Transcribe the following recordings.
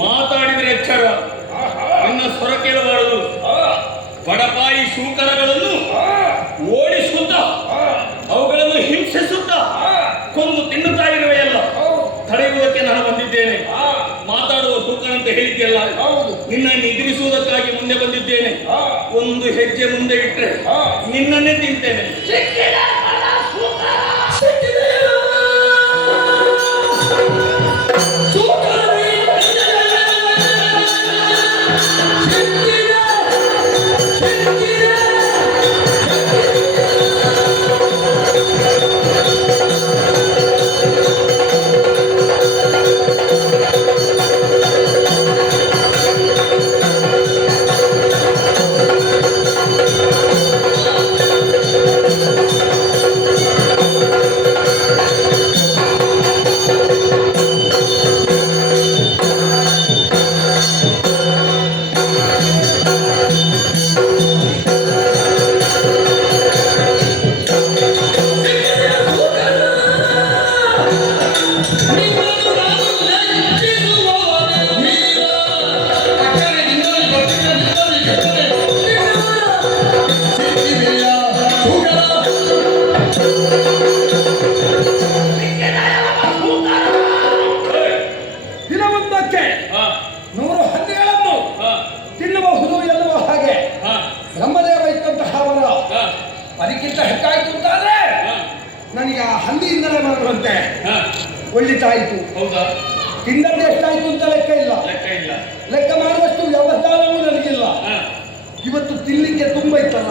ಮಾತಾಡಿದರೆ ಎಚ್ಚರ, ನಿನ್ನ ಸ್ವರ ಕೇಳಬಾರದು. ಬಡಪಾಯಿ ಶೂಕರಗಳನ್ನು ಓಡಿಸುತ್ತಾ ಅವುಗಳನ್ನು ಹಿಂಸಿಸುತ್ತಾ ಕೊಂದು ತಿನ್ನುತ್ತಾ ಇರುವೆಯಲ್ಲ, ತಡೆಯುವುದಕ್ಕೆ ನಾನು ಬಂದಿದ್ದೇನೆ. ಮಾತಾಡುವ ಶೂಕರಂತ ಹೇಳಿದ್ಯಲ್ಲ, ನಿನ್ನನ್ನು ಎದುರಿಸುವುದಕ್ಕಾಗಿ ಮುಂದೆ ಬಂದಿದ್ದೇನೆ. ಒಂದು ಹೆಜ್ಜೆ ಮುಂದೆ ಇಟ್ಟರೆ ನಿನ್ನನ್ನೇ ತಿಂತೇನೆ. ದಿನವೊಂದಕ್ಕೆ 100 ಹಂದಿಗಳನ್ನು ತಿನ್ನಬಹುದು ಎನ್ನುವ ಹಾಗೆ ಬ್ರಹ್ಮದೇವ ಇದ್ದಂತಹ ವರ. ಅದಕ್ಕಿಂತ ಹೆಚ್ಚಾಯಿತು ಅಂತಾದ್ರೆ ನನಗೆ ಆ ಹಂದಿಯಿಂದಲೇ ಮಾಡುವಂತೆ ಒಳ್ಳಿತಾಯಿತು. ತಿಂದದ್ದು ಎಷ್ಟಾಯ್ತು ಅಂತ ಲೆಕ್ಕ ಇಲ್ಲ, ಲೆಕ್ಕ ಮಾಡುವಷ್ಟು ವ್ಯವಧಾನವೂ ನನಗಿಲ್ಲ. ಇವತ್ತು ತಿನ್ನಲಿಕ್ಕೆ ತುಂಬ ಇತ್ತಲ್ಲ,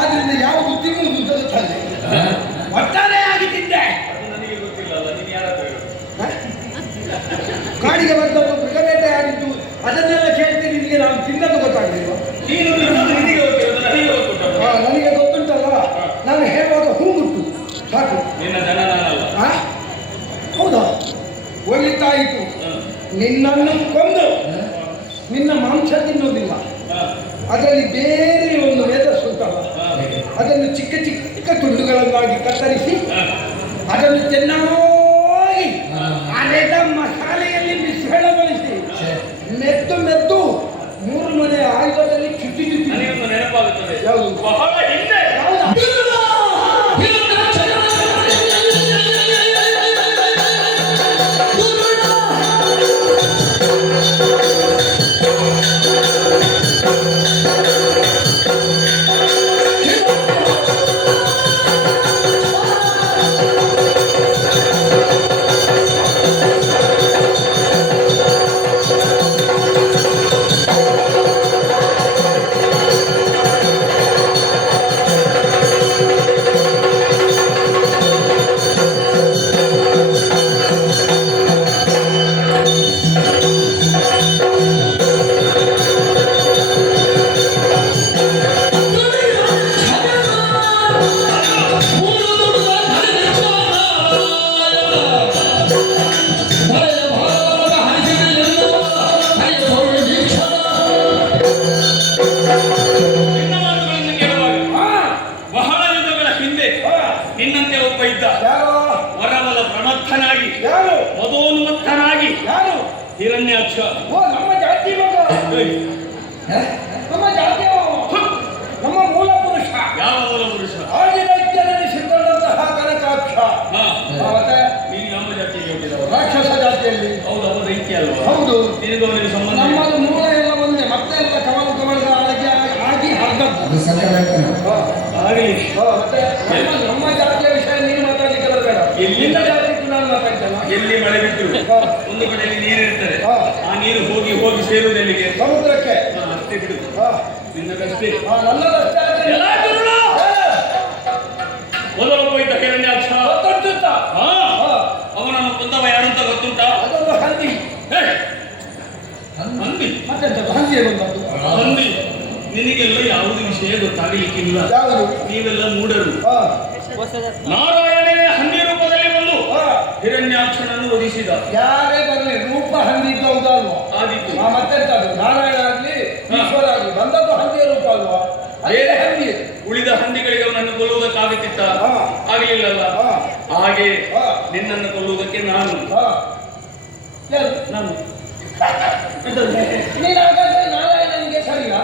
ಆದ್ರಿಂದ ಯಾವುದು ತಿನ್ನುವುದು ಗೊತ್ತಾಗಲಿ. ಒಟ್ಟಾರೆ ಆಗಿ ತಿಂದೆ. ಕಾಡಿಗೆ ಬಂದದ್ದು ಮೃಗಬೇಟೆ ಆಡಿದ್ದು ಅದನ್ನೆಲ್ಲ ಕೇಳ್ತೀನಿ. ನಿನಗೆ ನಾನು ತಿನ್ನದು ಗೊತ್ತಾಗಲಿಲ್ಲ. ನನಗೆ ಗೊತ್ತುಂಟಲ್ಲ, ನಾನು ಹೇಳುವಾಗ ಹೂ ಮುಟ್ಟು ಸಾಕು. ಹೌದಾ? ಒಳ್ಳಿತಾಯಿತು. ನಿನ್ನನ್ನು ಕೊಂದು ನಿನ್ನ ಮಾಂಸ ತಿನ್ನೋದಿಲ್ಲ, ಅದರಲ್ಲಿ ಬೇರೆ ಒಂದು ಮೇಧಸ್ಸು ಉಂಟಲ್ಲ, ಅದನ್ನು ಚಿಕ್ಕ ಚಿಕ್ಕ ತುಂಡುಗಳನ್ನಾಗಿ ಕತ್ತರಿಸಿ ಅದನ್ನು ಚೆನ್ನಾಗಿ ಅರೆದ ಮಸಾಲೆಯಲ್ಲಿ ಮಿಶ್ರಣಗೊಳಿಸಿ ಮೆದ್ದು ಮೆದ್ದು 3 ಮನೆ ಆಯುಧದಲ್ಲಿ ಚುಟ್ಟಿ ಚುಟ್ಟಿ ನೆನಪಾಗುತ್ತದೆ. ಯಾವುದು? ಬಹಳ ಹಿಂದೆ ನಿನ್ನಂತೆ ಒಬ್ಬ ಇದ್ದ. ವರವಲ ಪ್ರಮಥನಾಗಿ, ಮದೋನ್ಮತ್ತನಾಗಿ, ಹಿರಣ್ಯಾಕ್ಷ. ನಮ್ಮ ಜಾತಿ ಮಗ, ನಮ್ಮ ಜಾತಿಯ ನಮ್ಮ ಮೂಲ ಪುರುಷ. ಯಾವ ಮೂಲ ಪುರುಷ? ಆದಿದೈತ್ಯನೆನಿಸಿಕೊಂಡಂತಹ ಕನಕಾಕ್ಷ. ಮತ್ತೆ ನೀನು ನಮ್ಮ ಜಾತಿಯಲ್ಲಿ ಹೋಗಿದ್ದವ? ರಾಕ್ಷಸ ಜಾತಿಯಲ್ಲಿ. ಹೌದು, ಅವರ ದೈತ್ಯ ಅಲ್ವಾ? ಹೌದು. ನಿನಗೆ ಸಂಬಂಧ? ನಮ್ಮದು ಮೂಲ ಎಲ್ಲ ಒಂದೇ, ಮತ್ತೆ ಎಲ್ಲ ಕಮಲ ಕಮಲದ ಆಗಿ ಹರಿದದ್ದು. ಆಗಲಿ. ಮತ್ತೆ ನಮ್ಮ ಜಾತಿಯ ವಿಷಯ ನೀನು ಮಾತಾಡ್ಲಿಕ್ಕೆ ಬರಬೇಡ. ಎಲ್ಲಿಂದ ಜಾತಿ ನಾನು ಮಾತಾಡ್ತೇನೆ. ಎಲ್ಲಿ ಮಳೆ ಬಿದ್ರು ಹಾ. ಒಂದು ಕಡೆಯಲ್ಲಿ ನೀರಿರ್ತದೆ. ಹಾ. ಆ ನೀರು ಹೋಗಿ ಹೋಗಿ ಸೇರುವುದೆಲ್ಲಿಗೆ? ಸಮುದ್ರಕ್ಕೆ. ಅಷ್ಟೇ ಬಿಡು, ಹಾ. ನಿನ್ನದಷ್ಟೇ. ನನ್ನದಷ್ಟೇ ಆದ್ರೆ ಎಲ್ಲ ಗುರುಳ! ಮೊದಲು ಹೋಯ್ತ ಹಿರಣ್ಯಾಕ್ಷ ಗೊತ್ತುಂಟಾ? ಹಾ. ಹಾ. ಅವನನ್ನು ಕೊಂದವ ಯಾರಂತ ಗೊತ್ತುಂಟಾ? ಅದೊಂದು ಹಂದಿ. ಹೇ! ಹಂದಿ ಮತ್ತೆಂತದ್ದು ಹಂದಿಯೇ ಬಂದದ್ದು? ಹಂದಿ. ನಿನಗೆಲ್ಲ ಯಾವುದು ವಿಷಯ ಗೊತ್ತಾಗಲಿಕ್ಕಿಲ್ಲ. ಯಾವುದು? ನೀವೆಲ್ಲ ಮೂಢರು. ಹಾ. ನಾರಾಯಣನೇ ಹಂದಿ ರೂಪದಲ್ಲಿ ಬಂದು ಹಾ. ಹಿರಣ್ಯಾಕ್ಷನನ್ನು ವಧಿಸಿದ. ಯಾರೇ ಬರಲಿ ರೂಪ ಹಂದಿ ಇದ್ದಲ್ವಾ? ಆದಿತ್ತು. ಮತ್ತೆಂತದ್ದು? ನಾರಾಯಣ ಆಗ್ಲಿ ಈಶ್ವರ ಆಗ್ಲಿ ಬಂದದ್ದು ಹಂದಿಯ ರೂಪ ಅಲ್ವಾ? ಬೇರೆ ಹಂದಿ. ಉಳಿದ ಹಂದಿಗಳಿಗೆ ಅವನನ್ನು ಕೊಲ್ಲುವುದಕ್ಕಾಗುತ್ತಿತ್ತ? ಹಾ. ಆಗಲಿಲ್ಲಲ್ಲ. ಹಾ. ಹಾಗೆ ಹಾ. ನಿನ್ನನ್ನು ಕೊಲ್ಲುವುದಕ್ಕೆ ನಾನು ಹಾ. ಯಾರು? ನಾನು ನೀನು ಹಾಗಾದ್ರೆ ನಾರಾಯಣನಿಗೆ ಸರಿಯಾ?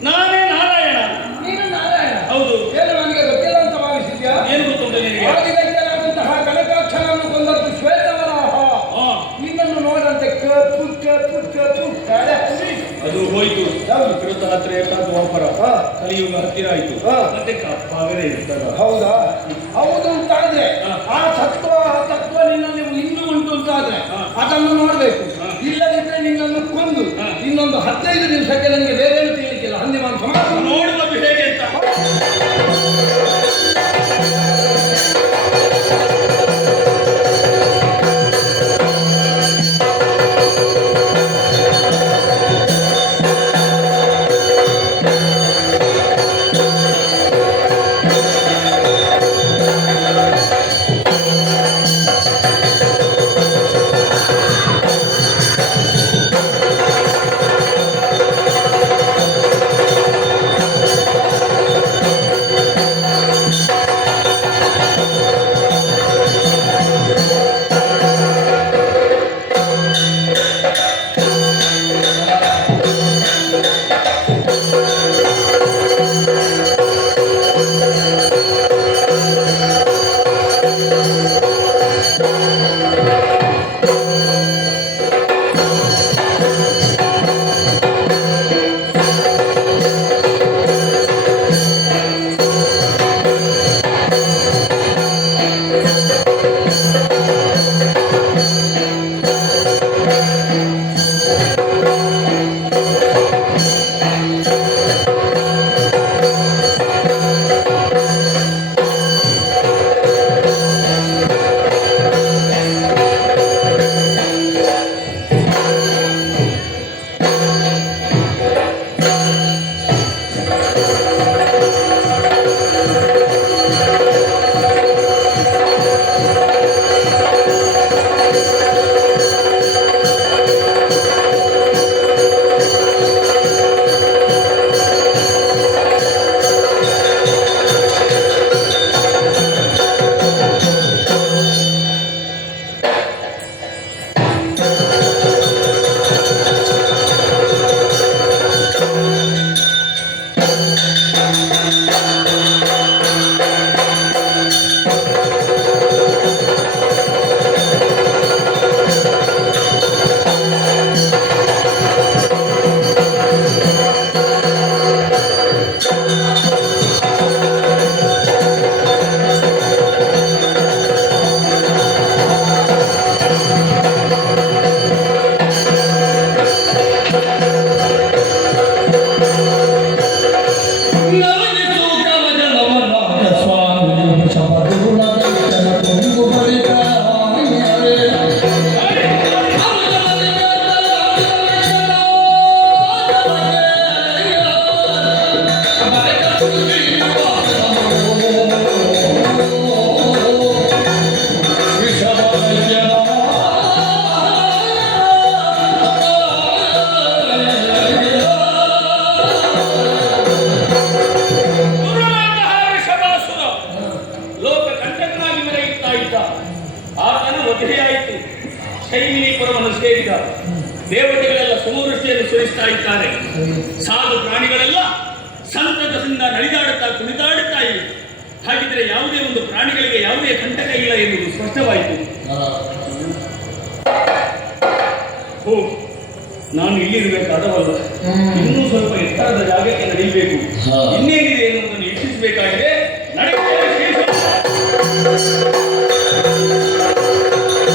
ನಾನೇ ನಾರಾಯಣ. ನೀನು ನಾರಾಯಣ? ಹೌದು. ಏನು ನನಗೆ ಗೊತ್ತಿಲ್ಲ ಅಂತ ಭಾವಿಸಿದ್ಯಾ? ಏನು ಗೊತ್ತುಂಟು ನಿನಗೆ? ಆದಿದೈತ್ಯನಾದಂತಹ ಕನಕಾಕ್ಷರನ್ನು ಕೊಂದದ್ದು ಶ್ವೇತವರಾಹ. ಹಾ. ನಿನ್ನನ್ನು ನೋಡಂತೆ ಕಪ್ಪು ಕಪ್ಪು ಕಪ್ಪು ಕಾಳೆ ಹಂದಿ. ಅದು ಹೋಯ್ತು. ಯಾವುದು? ಕೃತರಾತ್ರಿ ದ್ವಾಪರ. ಹಾ. ಕಲಿಯುಗ ಹತ್ತಿರ ಆಯ್ತು. ಹಾ. ಮತ್ತೆ ಕಪ್ಪಾಗಲೇ ಇರ್ತದ. ಹೌದಾ? ಹೌದು ಅಂತಾದ್ರೆ ಹಾ. ಆ ತತ್ವ ನಿನ್ನಲ್ಲಿ ಇನ್ನೂ ಉಂಟು ಅಂತಾದ್ರೆ ಹಾ. ಅದನ್ನು ನೋಡ್ಬೇಕು. ಹಾ. ಇಲ್ಲದಿದ್ರೆ ನಿನ್ನನ್ನು ಕೊಂದು ಹಾ. ಇನ್ನೊಂದು 15 ನಿಮಿಷಕ್ಕೆ ನನಗೆ ಬೇರೆ ಏನು ತಿಳಿಲಿಕ್ಕಿಲ್ಲ. ಹಂದಿ ಮಾಂಸ ಮಾತ್ರ. ನೋಡುವುದು ಹೇಗೆ ಅಂತ. ಶೈಲಿಪುರವನ್ನು ಸೇರಿದ ದೇವತೆಗಳೆಲ್ಲ ಸಮೃದ್ಧಿಯನ್ನು ಸುರಿಸ್ತಾ ಇದ್ದಾರೆ. ಸಾಧು ಪ್ರಾಣಿಗಳೆಲ್ಲ ಸಂತಸದಿಂದ ನಲಿದಾಡುತ್ತಾ ಕುಣಿದಾಡುತ್ತಾ ಇವೆ. ಹಾಗಿದ್ರೆ ಯಾವುದೇ ಒಂದು ಪ್ರಾಣಿಗಳಿಗೆ ಯಾವುದೇ ಕಂಟಕ ಇಲ್ಲ ಎನ್ನುವುದು ಸ್ಪಷ್ಟವಾಯಿತು. ಓ, ನಾನು ಇಲ್ಲಿರಬೇಕಾದವಲ್ಲ, ಇನ್ನೂ ಸ್ವಲ್ಪ ಎತ್ತರದ ಜಾಗಕ್ಕೆ ನಡೆಯಬೇಕು. ಇನ್ನೇನಿದೆ ಎನ್ನುವುದನ್ನು ಇಚ್ಛಿಸಬೇಕಾಗಿದೆ.